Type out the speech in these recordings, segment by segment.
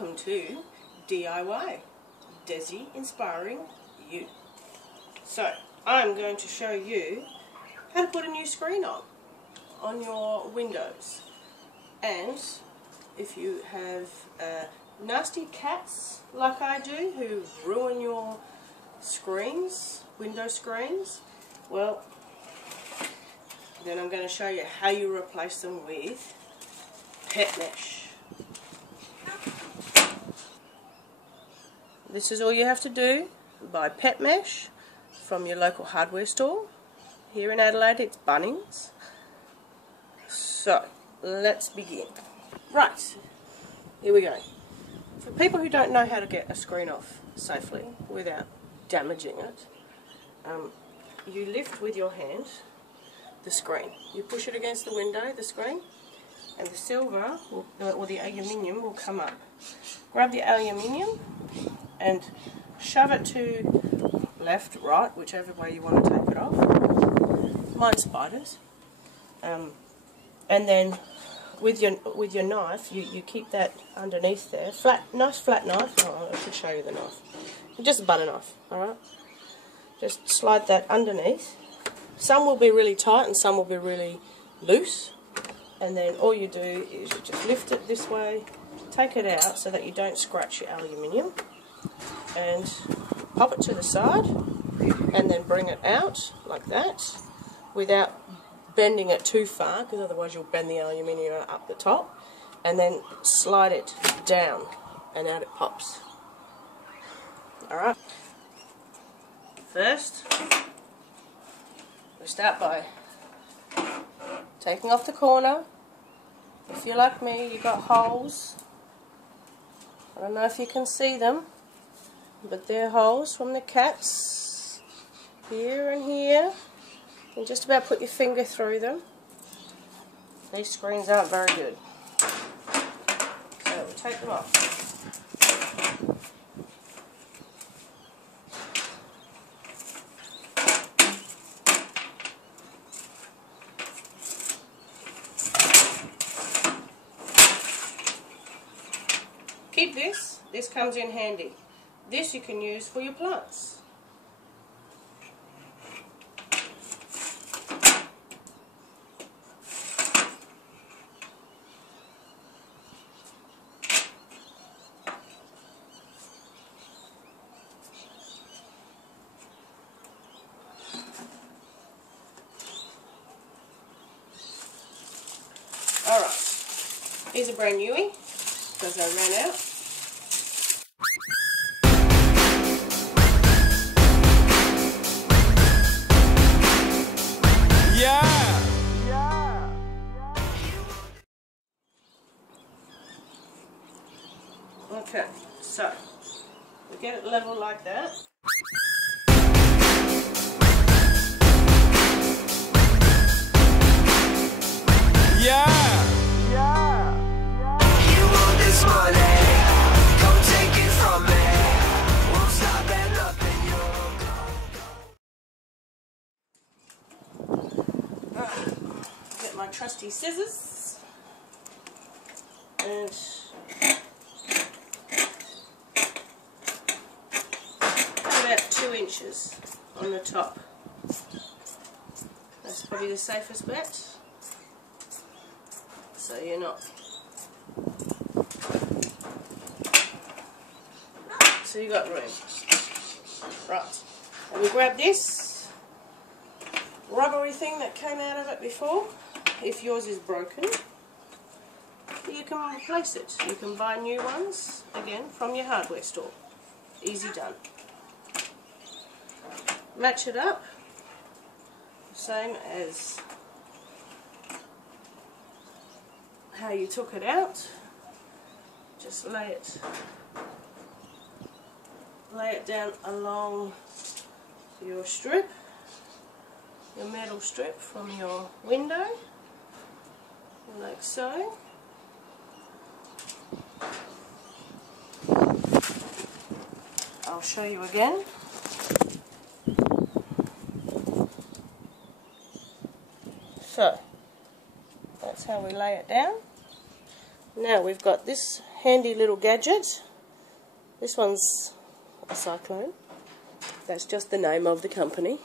Welcome to DIY, Desi inspiring you. So, I'm going to show you how to put a new screen on your windows. And if you have nasty cats like I do who ruin your screens, window screens, well, then I'm going to show you how you replace them with pet mesh. This is all you have to do. Buy pet mesh from your local hardware store. Here in Adelaide it's Bunnings. So, let's begin. Right, here we go. For people who don't know how to get a screen off safely without damaging it, you lift with your hand the screen. You push it against the window, the screen, and the silver or the aluminium will come up. Grab the aluminium and shove it to left, right, whichever way you want to take it off. Mine's spiders. And then with your knife, you keep that underneath there. Nice flat knife. Oh, I should show you the knife. Just a butter knife, alright? Just slide that underneath. Some will be really tight and some will be really loose. And then all you do is you just lift it this way, take it out so that you don't scratch your aluminium, and pop it to the side, and then bring it out like that without bending it too far, because otherwise you'll bend the aluminium up the top, and then slide it down and out it pops. Alright, first we start by taking off the corner. If you're like me, you've got holes. I don't know if you can see them, but they're holes from the cats here and here. You just about put your finger through them. These screens aren't very good. So we'll take them off. Keep this comes in handy. This you can use for your plants. Alright, here's a brand newie because I ran out. Okay, so we get it level like that. You want this money? Come take it from me. Won't stop and nothing you'll Get my trusty scissors and about 2 inches on the top. That's probably the safest bet, so you're not. So you got room. Right, and we grab this rubbery thing that came out of it before. If yours is broken, you can replace it. You can buy new ones again from your hardware store. Easy done. Match it up, same as how you took it out. Just lay it down along your strip, your metal strip from your window, like so. I'll show you again. So, that's how we lay it down. Now we've got this handy little gadget. This one's a cyclone. That's just the name of the company.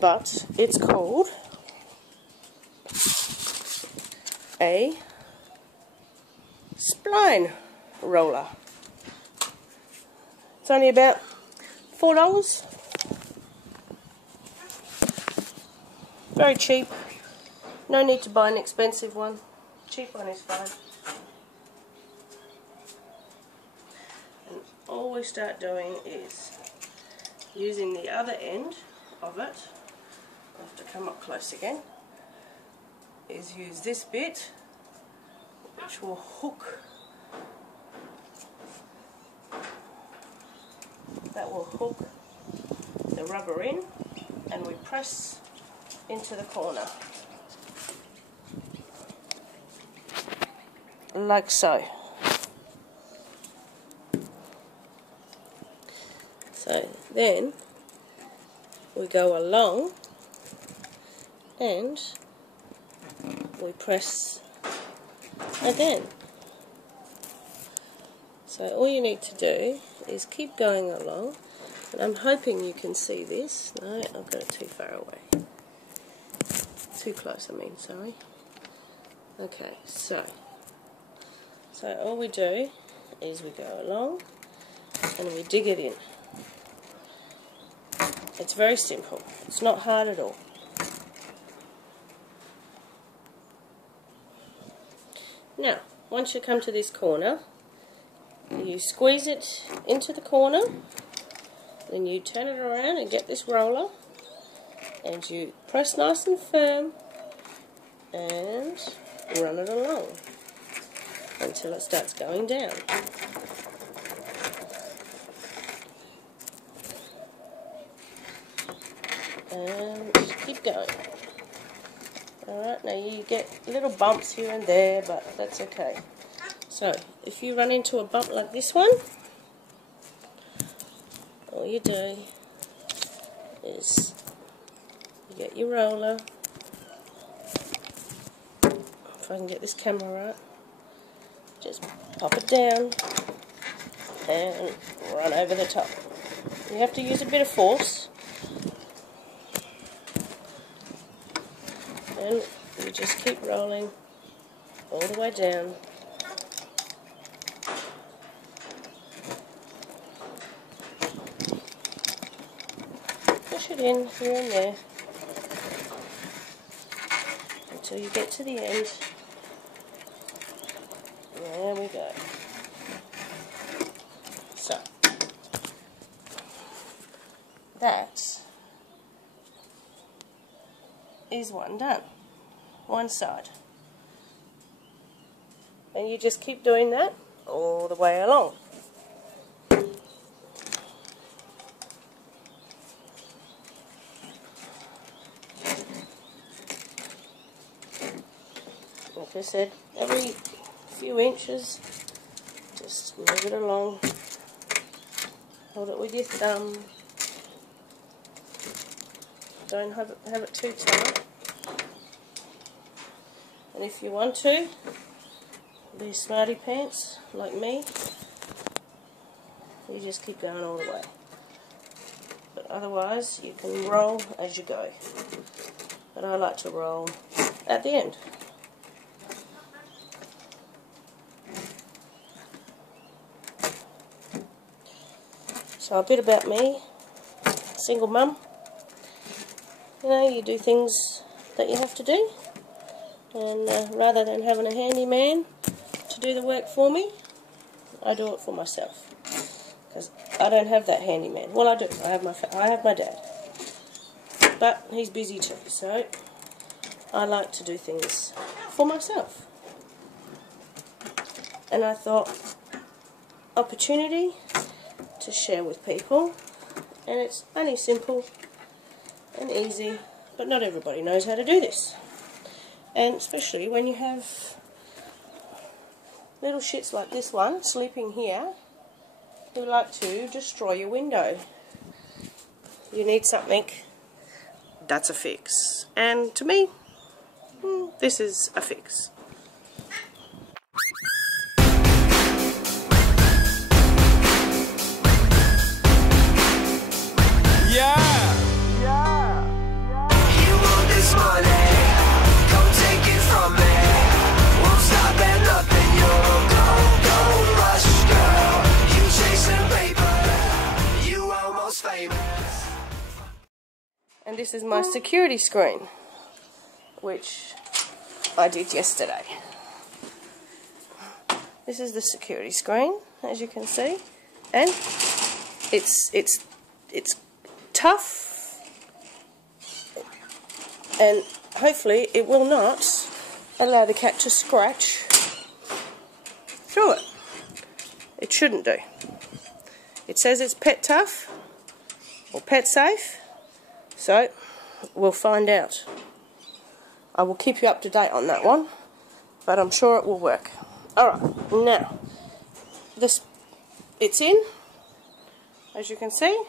But it's called a spline roller. It's only about $4. Very cheap. No need to buy an expensive one. Cheap one is fine. And all we start doing is using the other end of it. I have to come up close again. Is use this bit, which will hook. That will hook the rubber in, and we press into the corner, like so. So then we go along and we press again. So all you need to do is keep going along, and I'm hoping you can see this. No, I've got it too far away. Too close, I mean, sorry. Okay, so all we do is we go along and we dig it in. It's very simple. It's not hard at all. Now, once you come to this corner, you squeeze it into the corner, then you turn it around and get this roller, and you press nice and firm and run it along until it starts going down. And keep going. Alright, now you get little bumps here and there, but that's okay. So, if you run into a bump like this one, all you do is you get your roller. If I can get this camera right, just pop it down and run over the top. You have to use a bit of force, and you just keep rolling all the way down. Push it in here and there until you get to the end. There we go. So that is one done. One side. And you just keep doing that all the way along. Like I said, every few inches, just move it along. Hold it with your thumb. Don't have it too tight. And if you want to, be smarty pants like me, you just keep going all the way. But otherwise, you can roll as you go. But I like to roll at the end. So a bit about me, single mum. You know, you do things that you have to do, and rather than having a handyman to do the work for me, I do it for myself, because I don't have that handyman. Well, I do. I have my dad, but he's busy too, so I like to do things for myself. And I thought, opportunity to share with people, and it's only simple and easy, but not everybody knows how to do this. And especially when you have little shits like this one sleeping here who like to destroy your window. You need something that's a fix. And to me, this is a fix. this is my security screen, which I did yesterday. This is the security screen, as you can see, and it's tough, and hopefully it will not allow the cat to scratch through it. It shouldn't do. It says it's pet tough or pet safe, so we'll find out. I will keep you up to date on that one, but I'm sure it will work. Alright, now it's in, as you can see,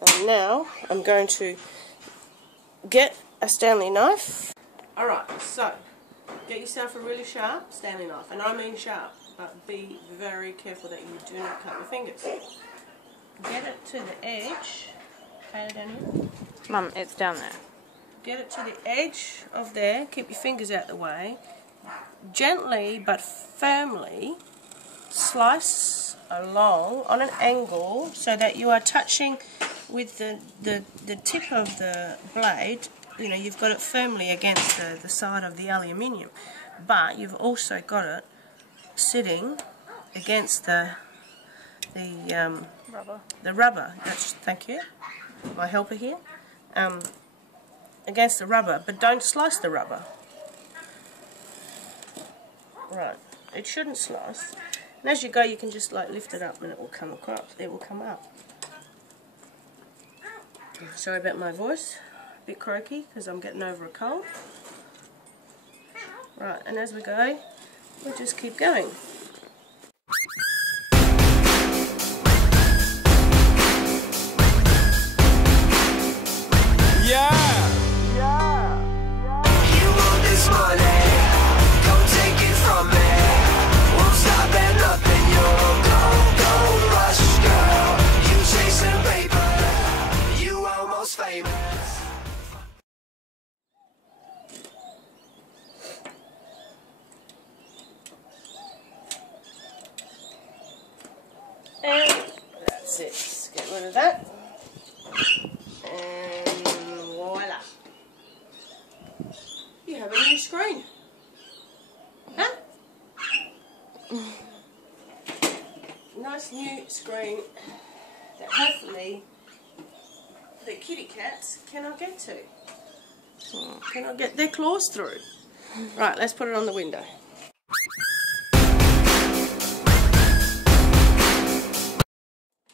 and now I'm going to get a Stanley knife. Alright, so get yourself a really sharp Stanley knife, and I mean sharp, but be very careful that you do not cut your fingers. Get it to the edge. Pat it down here. Mum, it's down there. Get it to the edge of there. Keep your fingers out the way. Gently but firmly slice along on an angle so that you are touching with the tip of the blade. You know, you've got it firmly against the side of the aluminium, but you've also got it sitting against the rubber. Thank you, my helper here. Against the rubber, but don't slice the rubber. Right, it shouldn't slice. And as you go, you can just like lift it up, and it will come across. It will come up. Sorry about my voice, a bit croaky because I'm getting over a cold. Right, and as we go, we'll just keep going. And that's it. Let's get rid of that. And voila. You have a new screen. Huh? Nice new screen that hopefully the kitty cats cannot get to. Cannot get their claws through. Right, let's put it on the window.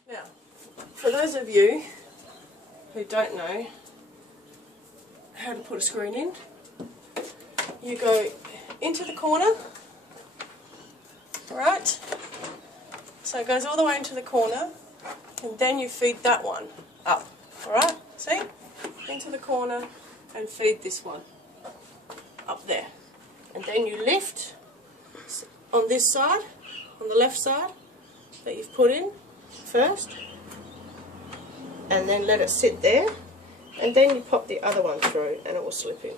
Now, for those of you who don't know how to put a screen in, you go into the corner, right? So it goes all the way into the corner, and then you feed that one up, alright? See? Into the corner and feed this one up there. And then you lift on this side, on the left side that you've put in first, and then let it sit there, and then you pop the other one through and it will slip in.